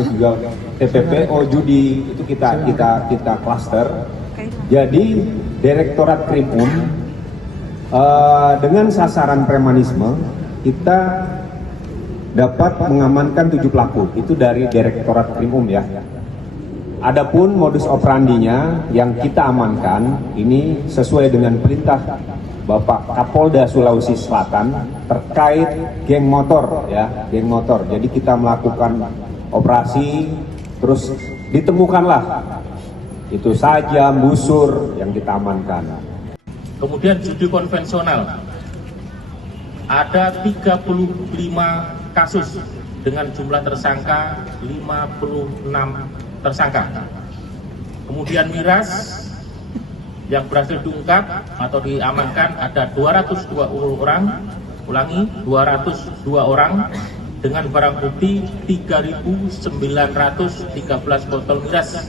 terus juga TPPO judi itu kita cluster. Jadi Direktorat Krimum dengan sasaran premanisme kita dapat mengamankan 7 pelaku itu dari Direktorat Krimum ya. Adapun modus operandinya yang kita amankan ini sesuai dengan perintah Bapak Kapolda Sulawesi Selatan terkait geng motor ya, geng motor. Jadi kita melakukan operasi terus ditemukanlah itu saja busur yang kita amankan. Kemudian judi konvensional ada 35 kasus dengan jumlah tersangka 56 tersangka. Kemudian miras yang berhasil diungkap atau diamankan ada 202 orang, ulangi 202 orang dengan barang bukti 3.913 botol miras